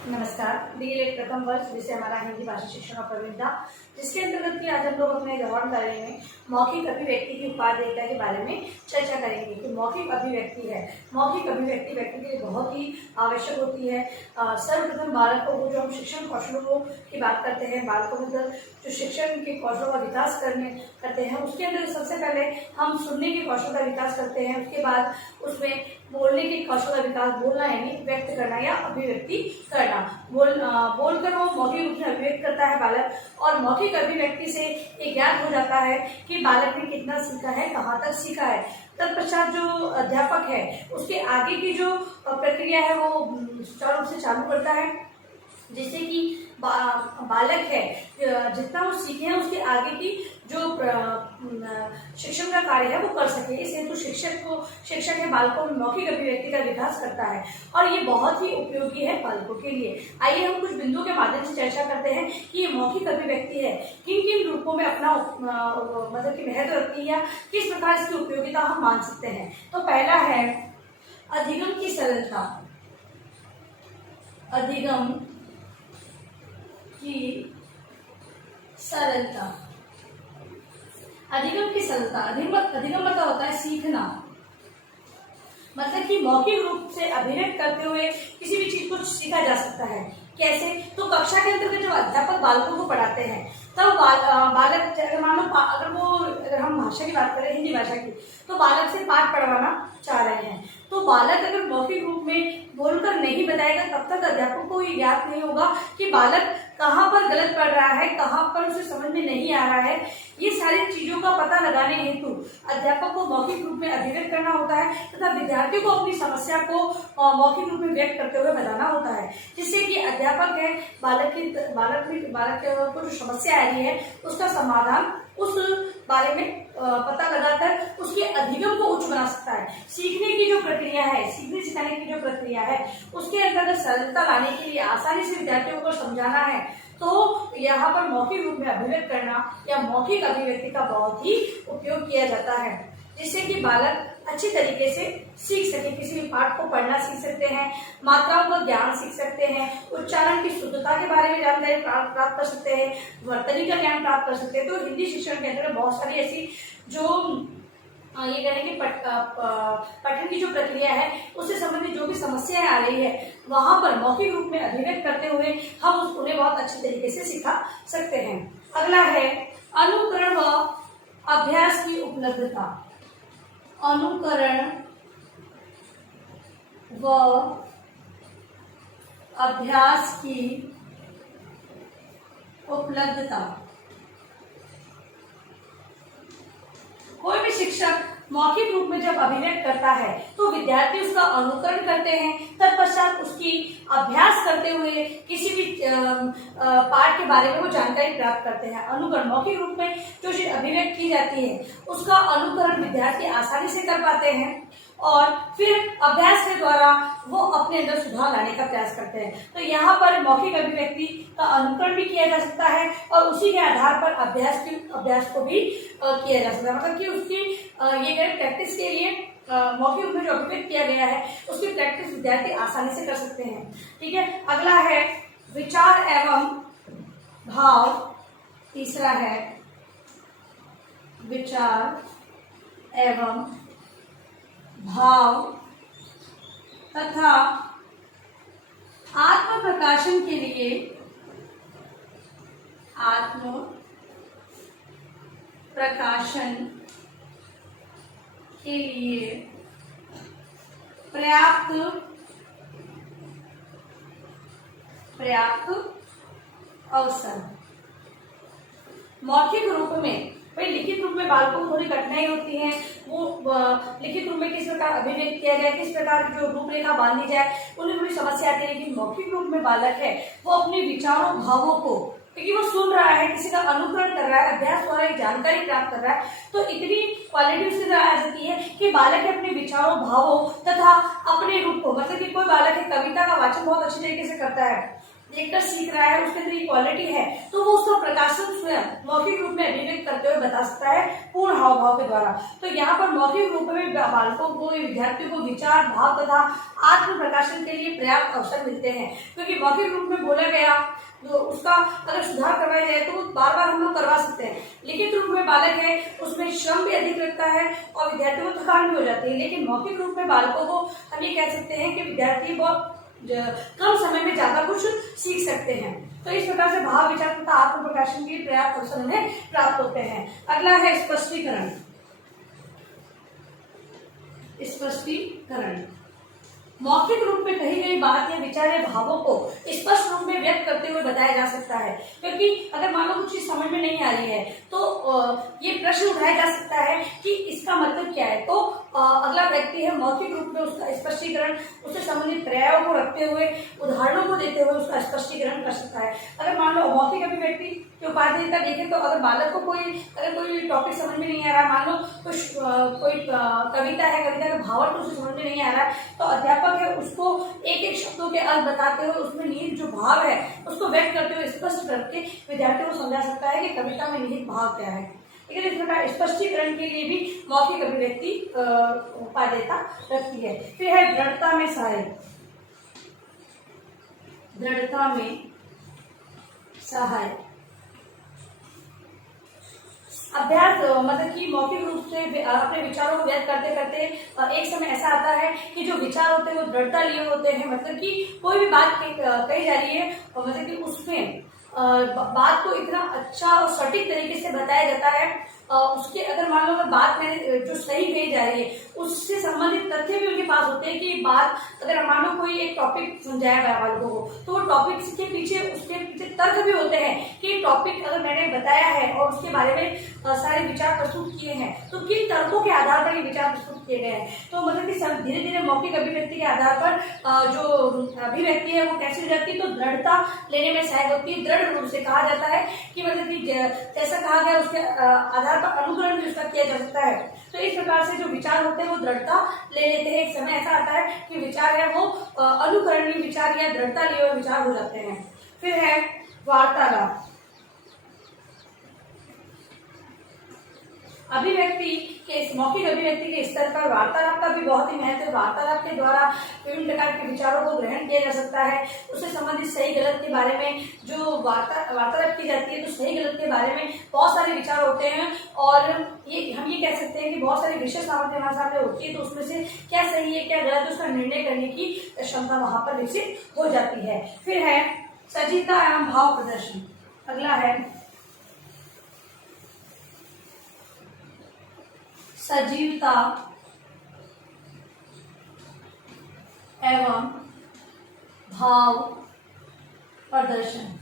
नमस्कार। डीएलएड प्रथम वर्ष विषय हमारा हिंदी भाषा शिक्षण और प्रवीणता, जिसके अंतर्गत की आज हम लोग अपने जवान कार्य में मौखिक अभिव्यक्ति की उपादेयता के बारे में चर्चा करेंगे कि मौखिक अभिव्यक्ति है। मौखिक अभिव्यक्ति व्यक्ति के लिए बहुत ही आवश्यक होती है। सर्वप्रथम बालकों को जो हम शिक्षण कौशलों की बात करते हैं, बालकों के अंदर जो शिक्षण के कौशलों का विकास करते हैं, उसके अंदर सबसे पहले हम सुनने के कौशल का विकास करते हैं। उसके बाद उसमें बोलने के कौशल का विकास, बोलना यानी व्यक्त करना या अभिव्यक्ति करना। बोलकर वो मौखिक रूप से अभिव्यक्त करता है बालक, और मौखिक अभिव्यक्ति से ये ज्ञात हो जाता है कि बालक ने कितना सीखा है, कहाँ तक सीखा है। तत्पश्चात जो अध्यापक है उसके आगे की जो प्रक्रिया है वो सुचारू रूप से चालू करता है, जिससे कि बालक है जितना वो सीखे हैं उसके आगे की जो शिक्षण का कार्य है वो कर सके। इस हेतु शिक्षक है बालकों में मौखिक अभिव्यक्ति का विकास करता है, और ये बहुत ही उपयोगी है बालकों के लिए। आइए हम कुछ बिंदुओं के माध्यम से चर्चा करते हैं कि ये मौखिक अभिव्यक्ति है किन किन रूपों में अपना मतलब कि महत्व रखती है या किस प्रकार इसकी उपयोगिता हम मान सकते हैं। तो पहला है अधिगम की सरलता। अधिगम की सरलता। अधिगम की सरलता, अधिगम मतलब होता है सीखना, मतलब कि मौखिक रूप से अभिव्यक्त करते हुए किसी भी चीज को सीखा जा सकता है। कैसे? तो कक्षा के अंतर्गत जब अध्यापक बालकों को पढ़ाते हैं तब बालक अगर हम भाषा की बात करें, हिंदी भाषा की, तो बालक से पाठ पढ़वाना चाह रहे हैं, तो बालक अगर मौखिक रूप में बोलकर नहीं बताएगा तब तक अध्यापक को ये ज्ञात नहीं होगा कि बालक कहाँ पर गलत पढ़ रहा है, कहाँ पर उसे समझ में नहीं आ रहा है। ये सारी चीजों का पता लगाने हेतु अध्यापक को मौखिक रूप में अभिव्यक्त करना होता है तथा विद्यार्थियों को अपनी समस्या को मौखिक रूप में व्यक्त करते हुए बताना होता है, जिससे कि अध्यापक है बालक को जो समस्या आ रही है उसका समाधान उस बारे में पता लगाकर उसके अधिगम को उच्च बना सकता है। सीखने की जो प्रक्रिया है, सीखने सिखाने की जो प्रक्रिया है, उसके अंतर्गत सरलता लाने के लिए, आसानी से विद्यार्थियों को समझाना है, तो यहाँ पर मौखिक रूप में अभिव्यक्त करना या मौखिक अभिव्यक्ति का बहुत ही उपयोग किया जाता है, जिससे कि बालक अच्छी तरीके से सीख सके। किसी भी पाठ को पढ़ना सीख सकते हैं, मात्राओं का ज्ञान सीख सकते हैं, उच्चारण की शुद्धता के बारे में जानकारी प्राप्त कर सकते हैं, वर्तनी का ज्ञान प्राप्त कर सकते हैं। तो हिंदी शिक्षण के अंदर बहुत सारी ऐसी जो ये कहें कि पठन की जो प्रक्रिया है उससे संबंधित जो भी समस्याएं आ रही है वहां पर मौखिक रूप में अभिव्यक्त करते हुए हम उन्हें बहुत अच्छी तरीके से सिखा सकते हैं। अगला है अनुकरण व अभ्यास की उपलब्धता। अनुकरण व अभ्यास की उपलब्धता। कोई भी शिक्षक मौखिक रूप में जब अभिव्यक्त करता है तो विद्यार्थी उसका अनुकरण करते हैं, तत्पश्चात उसकी अभ्यास करते हुए किसी भी पाठ के बारे में वो जानकारी प्राप्त करते हैं। अनुकरण, मौखिक रूप में जो चीज अभिव्यक्त की जाती है उसका अनुकरण विद्यार्थी आसानी से कर पाते हैं, और फिर अभ्यास के द्वारा वो अपने अंदर सुधार लाने का प्रयास करते हैं। तो यहाँ पर मौखिक अभिव्यक्ति का अनुकरण भी किया जा सकता है और उसी के आधार पर अभ्यास को भी किया जा सकता है, मतलब कि उसकी ये प्रैक्टिस के लिए मौखिक रूप में जो अभिव्यक्त किया गया है उसकी प्रैक्टिस विद्यार्थी आसानी से कर सकते हैं। ठीक है। अगला है विचार एवं भाव। तीसरा है विचार एवं भाव तथा आत्म प्रकाशन के लिए पर्याप्त अवसर। मौखिक रूप में, भाई लिखित रूप में बालकों को थोड़ी कठिनाई होती है, वो लिखित रूप में किस प्रकार अभिव्यक्त किया जाए, किस प्रकार की जो रूपरेखा बांधी जाए, उन्हें थोड़ी समस्या आती है। लेकिन मौखिक रूप में बालक है वो अपने विचारों भावों को, क्योंकि वो सुन रहा है, किसी का अनुकरण कर रहा है, अभ्यास द्वारा एक जानकारी प्राप्त कर रहा है, तो इतनी क्वालिटी उससे आ जाती है कि बालक अपने विचारों भावों तथा अपने रूप को, मतलब कि कोई बालक है कविता का वाचन बहुत अच्छी तरीके से करता है, देखकर सीख रहा है, उसके अंदर इक्वालिटी है, तो वो उसका प्रकाशन स्वयं मौखिक रूप में अभिव्यक्त करते हुए बता सकता है पूर्ण हाव भाव के द्वारा। तो यहाँ पर मौखिक रूप में बालकों को, विद्यार्थियों को विचार, भाव तथा आत्म प्रकाशन के लिए पर्याप्त अवसर मिलते हैं, क्योंकि मौखिक रूप में बोला गया तो उसका अगर सुधार करवाया जाए तो बार बार हम लोग करवा सकते हैं। लिखित रूप में बालक है उसमें श्रम भी अधिक लगता है और विद्यार्थियों को थकान भी हो जाती है, लेकिन मौखिक रूप में बालकों को हम ये कह सकते हैं कि विद्यार्थी बहुत कम समय में ज्यादा कुछ सीख सकते हैं। तो इस प्रकार से भाव, विचार तथा आत्म प्रकाशन के पर्याप्त अवसर उन्हें प्राप्त होते हैं। अगला है स्पष्टीकरण। स्पष्टीकरण मौखिक रूप में कही गई बात या विचार या भावों को स्पष्ट रूप में व्यक्त करते हुए बताया जा सकता है, क्योंकि अगर मान लो कुछ चीज समझ में नहीं आ रही है तो ये प्रश्न उठाया जा सकता है कि इसका मतलब क्या है। तो अगला व्यक्ति है मौखिक रूप में उसका स्पष्टीकरण, उससे संबंधित पर्यायों को रखते हुए, उदाहरणों को देते हुए उसका स्पष्टीकरण कर सकता है। अगर मान लो मौखिक अभिव्यक्ति की उपाधि का देखें तो अगर बालक को अगर कोई टॉपिक समझ में नहीं आ रहा, मान लो कोई कविता है, कविता का भावार्थ उसे समझ में नहीं आ रहा है, तो अध्यापक है उसको एक एक शब्दों के अर्थ बताते हुए उसमें निहित जो भाव है उसको व्यक्त करते हुए स्पष्ट करके विद्यार्थियों को समझा सकता है कि कविता में निहित भाव क्या है। लेकिन इस प्रकार स्पष्टीकरण के लिए भी मौखिक अभिव्यक्ति उपादेयता रखती है। फिर है दृढ़ता में सहायक। दृढ़ता में सहायक अभ्यास मतलब कि मौखिक रूप से अपने विचारों को व्यक्त करते करते एक समय ऐसा आता है कि जो विचार होते हैं वो दृढ़ता लिए होते हैं, मतलब कि कोई भी बात कही जा रही है और मतलब कि उसमें बात को इतना अच्छा और सटीक तरीके से बताया जाता है, उसके अगर मान लो बात मैंने जो सही कही जा रही है उससे संबंधित तथ्य भी उनके पास होते हैं कि बात अगर मान लो कोई एक टॉपिक समझाया गया बालकों को तो वो टॉपिक के पीछे उसके पीछे तर्क भी होते हैं कि टॉपिक अगर मैंने बताया है और उसके बारे में सारे विचार प्रस्तुत किए हैं तो किन तर्कों के आधार पर ये विचार प्रस्तुत किए गए हैं। तो मतलब कि सब धीरे धीरे मौखिक अभिव्यक्ति के आधार पर जो अभिव्यक्ति है वो कैसी हो जाती है, तो दृढ़ता लेने में सहायक होती है। दृढ़ रूप से कहा जाता है कि मतलब कि जैसा कहा गया उसके आधार पर अनुकरण भी उसका किया जा सकता है। तो इस प्रकार से जो विचार होते हैं वो दृढ़ता ले लेते हैं। एक समय ऐसा आता है कि विचार है वो अनुकरणीय विचार या दृढ़ता लिए हुए विचार हो जाते हैं। फिर है वार्तालाप। अभिव्यक्ति के मौखिक अभिव्यक्ति के स्तर पर वार्तालाप का भी बहुत ही महत्व है। वार्तालाप के द्वारा विभिन्न प्रकार के विचारों को ग्रहण किया जा सकता है। उससे संबंधित सही गलत के बारे में जो वार्तालाप की जाती है तो सही गलत के बारे में बहुत सारे विचार होते हैं और ये हम ये कह सकते हैं कि बहुत सारी विषय सामग्री हमारे सामने होती है तो उसमें से क्या सही है क्या गलत है उसका निर्णय करने की क्षमता वहां पर विकसित हो जाती है। फिर है सजीवता एवं भाव प्रदर्शन। अगला है सजीवता एवं भाव प्रदर्शन।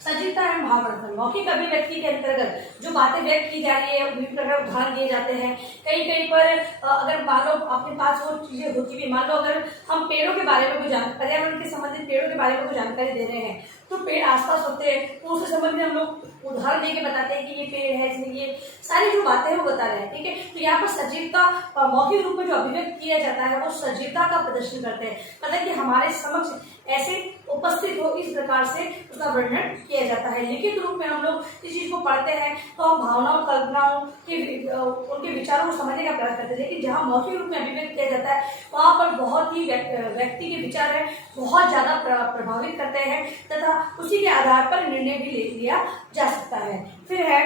सजीवता एवं भाव प्रदर्शन मौखिक अभिव्यक्ति के अंतर्गत जो बातें व्यक्त की जा रही है विभिन्न प्रकार उदाहरण दिए जाते हैं। कहीं पर अगर मान लो अपने पास वो चीजें होती भी, मान लो अगर हम पेड़ों के बारे में कोई पर्यावरण के संबंधित पेड़ों के बारे में कोई जानकारी दे रहे हैं तो पेड़ आसपास होते हैं तो उससे संबंधित हम लोग उदाहरण देके बताते हैं कि ये पेड़ है, इसमें ये सारी जो बातें हैं वो बता रहे हैं। ठीक है, तो यहाँ पर सजीवता मौखिक रूप में जो अभिव्यक्त किया जाता है वो सजीवता का प्रदर्शन करते हैं, मतलब कि हमारे समक्ष ऐसे उपस्थित हो इस प्रकार से उसका वर्णन किया जाता है। लिखित रूप में हम लोग इस चीज को पढ़ते हैं तो हम भावनाओं, कल्पनाओं के उनके विचारों को समझने का प्रयास करते हैं। लेकिन जहाँ मौखिक रूप में अभिव्यक्त किया जाता है वहां पर बहुत ही व्यक्ति के विचार है बहुत ज्यादा प्रभावित करते हैं तथा उसी के आधार पर निर्णय भी ले लिया जा सकता है। फिर है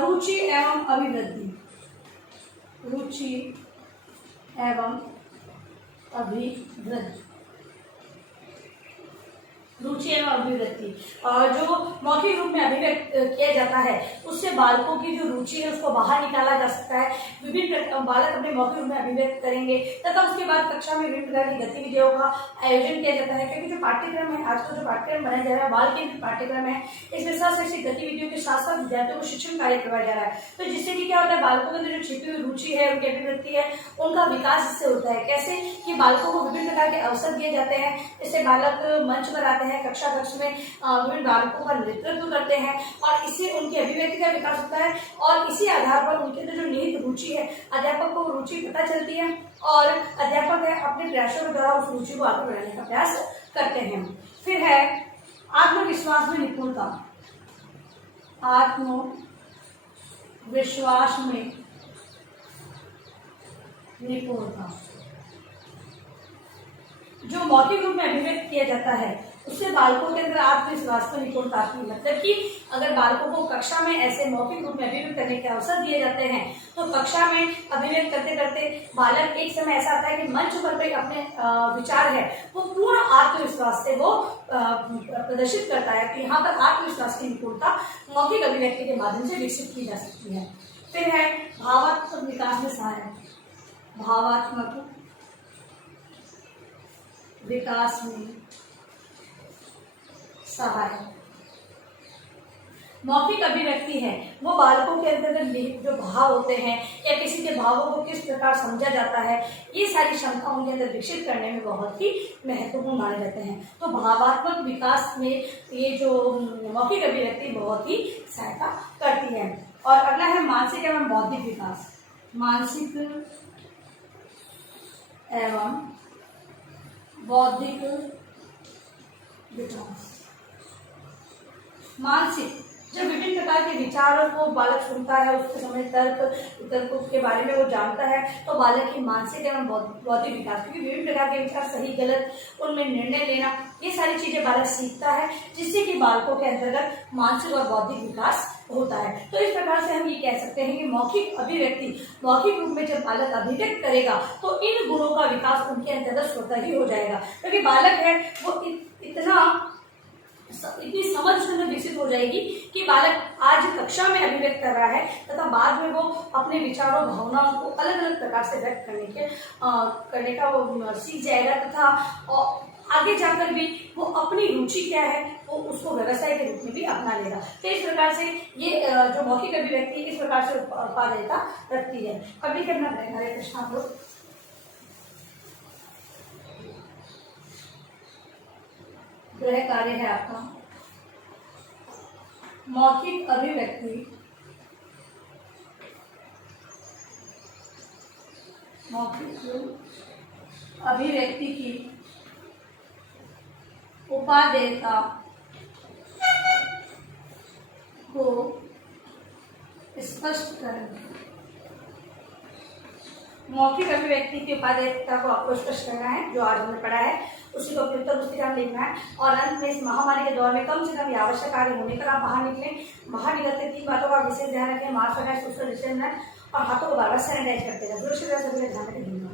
रुचि एवं अभिवृद्धि। रुचि एवं अभिवृद्धि। रुचि एवं अभिव्यक्ति जो मौखिक रूप में अभिव्यक्त किया जाता है उससे बालकों की जो रुचि है उसको बाहर निकाला जा सकता है। विभिन्न बालक अपने मौखिक रूप में अभिव्यक्त करेंगे तथा उसके बाद कक्षा में विभिन्न प्रकार की गतिविधियों का आयोजन किया जाता है, क्योंकि जो पाठ्यक्रम है आजकल जो पाठ्यक्रम बनाया जा रहा है बाल केंद्रित पाठ्यक्रम है इसमें शैक्षिक गतिविधियों के साथ साथ विद्यार्थियों को शिक्षण कार्य करवाया जा रहा है। तो जिससे कि क्या होता है बालकों के अंदर जो छिपी हुई रुचि है उनकी अभिव्यक्ति है उनका विकास इससे होता है। कैसे कि बालकों को विभिन्न प्रकार के अवसर दिए जाते हैं, इससे बालक मंच पर आते हैं, कक्षा कक्ष में विभिन्न बालकों का नेतृत्व करते हैं और इससे उनकी अभिव्यक्ति का विकास होता है और इसी आधार पर उनके अंदर जो निहित रुचि है अध्यापक को रुचि पता चलती है और अध्यापक है अपने प्रयासों के द्वारा उस रुचि को आगे बढ़ाने का प्रयास करते हैं। फिर है आत्मविश्वास में निपुणता। आत्मविश्वास में निपुणता जो मौखिक रूप में अभिव्यक्त किया जाता है उससे बालकों के अंदर आत्मविश्वास में निपुणता आती है। मतलब कि अगर बालकों को कक्षा में ऐसे मौखिक रूप में अभिव्यक्त करने के अवसर दिए जाते हैं तो कक्षा में अभिव्यक्त करते करते बालक एक समय ऐसा आता है कि मंच पर कोई अपने विचार है वो पूर्ण आत्मविश्वास से वो प्रदर्शित करता है। तो यहाँ पर आत्मविश्वास की निपुणता मौखिक अभिव्यक्ति के माध्यम से विकसित की जा सकती है। फिर है भावात्मक विकास में सहायक। भावात्मक विकास में सहायक मौखिक अभिव्यक्ति है वो बालकों के अंदर जो भाव होते हैं या किसी के भावों को किस प्रकार समझा जाता है ये सारी क्षमता उनके अंदर विकसित करने में बहुत ही महत्वपूर्ण माने जाते हैं। तो भावात्मक विकास में ये जो मौखिक अभिव्यक्ति बहुत ही सहायता करती है। और अगला है मानसिक एवं बौद्धिक विकास। मानसिक एवं बौद्धिक विकास। मानसिक जब विभिन्न प्रकार के विचारों को बालक सुनता है उसके समय तर्क के बारे में वो जानता है तो बालक की मानसिक एवं बौद्धिक विकास, क्योंकि विभिन्न प्रकार के विचार सही गलत उनमें निर्णय लेना ये सारी चीजें बालक सीखता है जिससे कि बालकों के अंतर्गत मानसिक और बौद्धिक विकास होता है। तो इस प्रकार से हम ये कह सकते हैं कि मौखिक अभिव्यक्ति मौखिक रूप में जब बालक अभिव्यक्त करेगा तो इन गुणों का विकास उनके अंतर्गत स्वतः ही हो जाएगा, क्योंकि बालक है वो इतनी समझ उसके विकसित हो जाएगी कि बालक आज कक्षा में अभिव्यक्त कर रहा है तथा बाद में वो अपने विचारों भावनाओं को अलग अलग प्रकार से व्यक्त करने का वो सीख जाएगा तथा आगे जाकर भी वो अपनी रुचि क्या है वो उसको व्यवसाय के रूप में भी अपना लेगा। तो इस प्रकार से ये जो मौखिक अभिव्यक्ति इस प्रकार से उत्पादकता रखती है। अभी करना पड़ेगा हरे कृष्ण आप लोग। गृह कार्य है आपका मौखिक अभिव्यक्ति की उपादेयता को स्पष्ट करें। मौखिक अभिव्यक्ति की उपादेयता को आपको स्पष्ट करना है जो आज हमने पढ़ा है उसी को अपने उत्तर पुस्तिका में लिखना है। और अंत में इस महामारी के दौर में कम से कम आवश्यक कार्य होने पर आप बाहर निकलें। बाहर निकलते 3 बातों का विशेष ध्यान रखें। मास्क लगाएं, सोशल डिस्टेंस और हाथों को बार बार सैनिटाइज करते रहें। सुरक्षित सभी का ध्यान रखें।